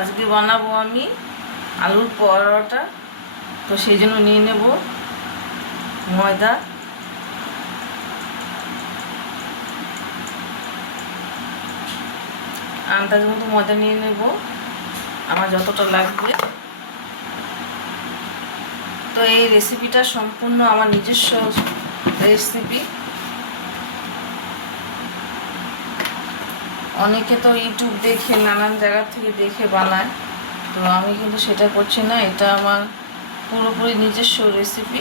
আজকে বানাবো আমি আলুর পরোটা। তো সেই জন্য নিয়ে নেব ময়দা, আন্দাজ মতো ময়দা নিয়ে নেব, আমার যতটা লাগবে। তো এই রেসিপিটা সম্পূর্ণ আমার নিজস্ব রেসিপি। অনেকে তো ইউটিউব দেখে নানান জায়গা থেকে দেখে বানায়, তো আমি কিন্তু সেটা করছি না, এটা আমার পুরোপুরি নিজস্ব রেসিপি।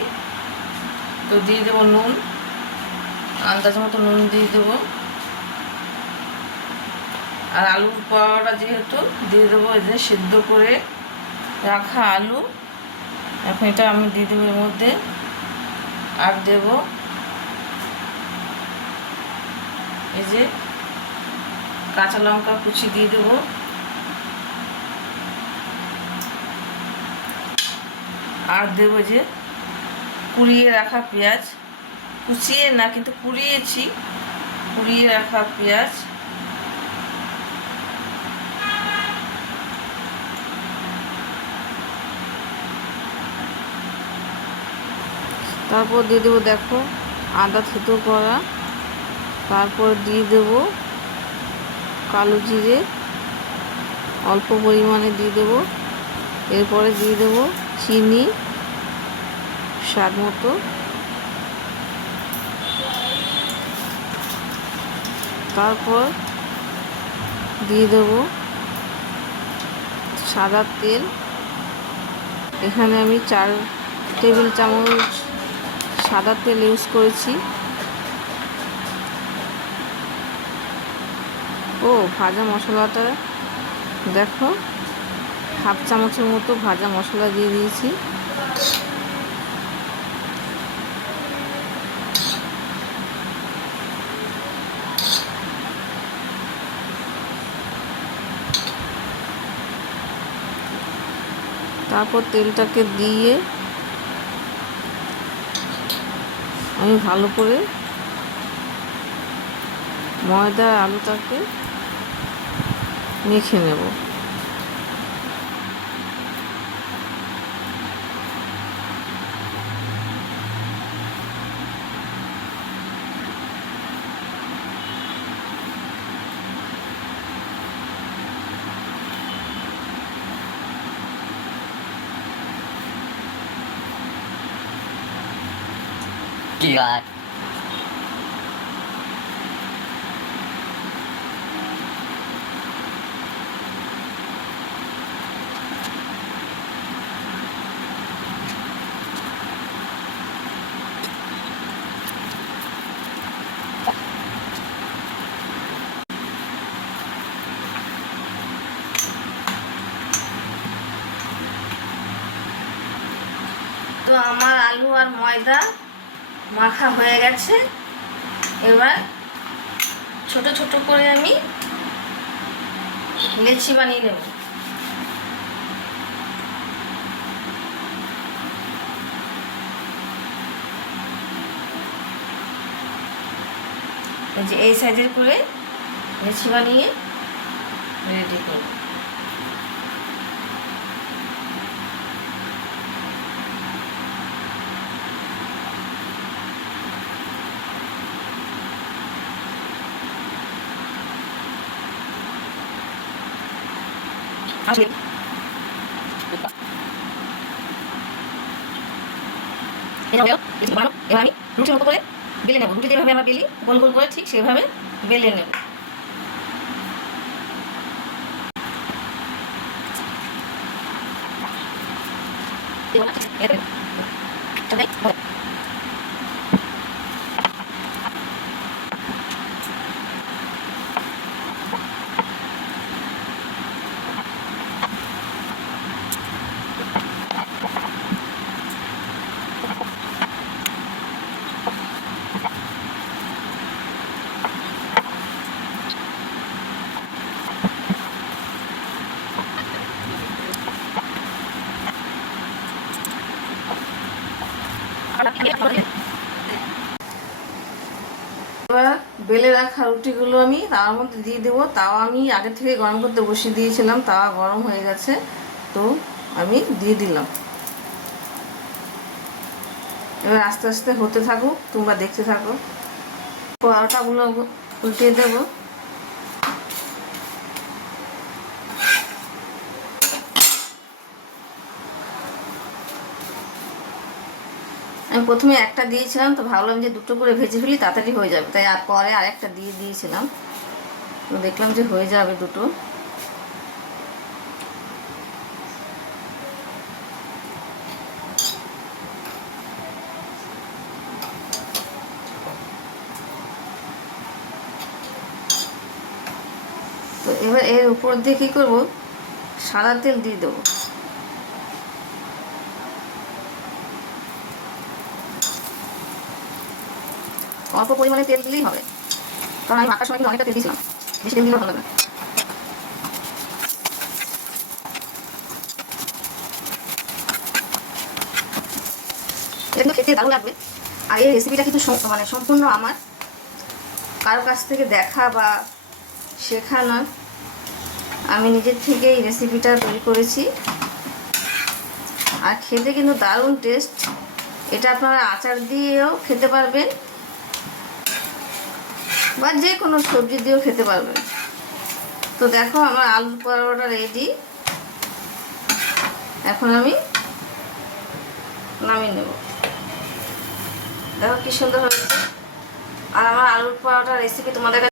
তো দিয়ে দেবো নুন, আন্দাজ মতো নুন দিয়ে দেবো। আর আলুর পরোটা যেহেতু দিয়ে দেবো এই যে সিদ্ধ করে রাখা আলু, এখন এটা আমি দিয়ে দেবো এর মধ্যে। আর দেব এই যে কাঁচা লঙ্কা কুচি দিয়ে দেবো। আর দেবো যে কুড়িয়ে রাখা পেঁয়াজ, কুচিয়ে না কিন্তু কুড়িয়েছি, কুড়িয়ে রাখা পেঁয়াজ। তারপর দিয়ে দেবো দেখো আদা থেতো করা। তারপর দিয়ে দেবো কালো জিরে অল্প পরিমাণে দিয়ে দেবো। এরপরে দিয়ে দেবো চিনি স্বাদ মতো। তারপর দিয়ে দেবো সাদা তেল, এখানে আমি 4 টেবিল চামচ সাদা তেল ইউজ করেছি। ও ভাজা মশলাটা দেখো হাফ চামচের মতো ভাজা মশলা দিয়ে দিয়েছি। তারপর তেলটাকে দিয়ে আমি ভালো করে ময়দা আলুটাকে মেখে নেব। Gila. তো আমার আলু আর ময়দা মাখা হয়ে গেছে। এবার ছোট ছোট করে আমি লেচি বানিয়ে নেব। এই যে এই সাইজের করে লেচি বানিয়ে রেডি করব। এবার আমি রুটির মতো করে বেলে নেব। রুটি যেভাবে আমরা বেলি গোল গোল করে ঠিক সেভাবে বেলে নেব। এবার বেলে রাখা রুটিগুলো আমি তাওয়ার মধ্যে দিয়ে দেবো। তাওয়া আমি আগে থেকে গরম করতে বসিয়ে দিয়েছিলাম, তাওয়া গরম হয়ে গেছে, তো আমি দিয়ে দিলাম। এবার আস্তে আস্তে হতে থাকুক, তোমরা দেখতে থাকো। পরোটাগুলো উল্টিয়ে দেবো। আমি প্রথমে একটা দিয়েছিলাম, তো ভাবলাম যে দুটো করে ভেজে ফেলি, তাড়াতাড়ি হয়ে যাবে, তাই আর পরে আরেকটা দিয়ে দিয়েছিলাম, তো দেখলাম যে হয়ে যাবে দুটো। তো এবার এর উপর দিয়ে কী করবো, সাদা তেল দিয়ে দেবো। অল্প পরিমাণে তেল দিলেই হবে, কারণ আমি মাখার সময় কিন্তু অনেকটা তেল দিয়েছিলাম, বেশি তেল দিলেও ভালো লাগে না। এটা কিন্তু খেতে দারুণ লাগবে। আর এই রেসিপিটা কিন্তু মানে সম্পূর্ণ আমার কারো কাছ থেকে দেখা বা শেখা নয়, আমি নিজের থেকে এই রেসিপিটা তৈরি করেছি। আর খেতে কিন্তু দারুণ টেস্ট। এটা আপনারা আচার দিয়েও খেতে পারবেন বা যে কোনো সবজি দিয়েও খেতে পারবেন। তো দেখো আমার আলুর পরোটা রেডি। এখন আমি নামিয়ে নেব। দেখো কি সুন্দর হয়েছে। আর আমার আলুর পরোটা রেসিপি তোমাদের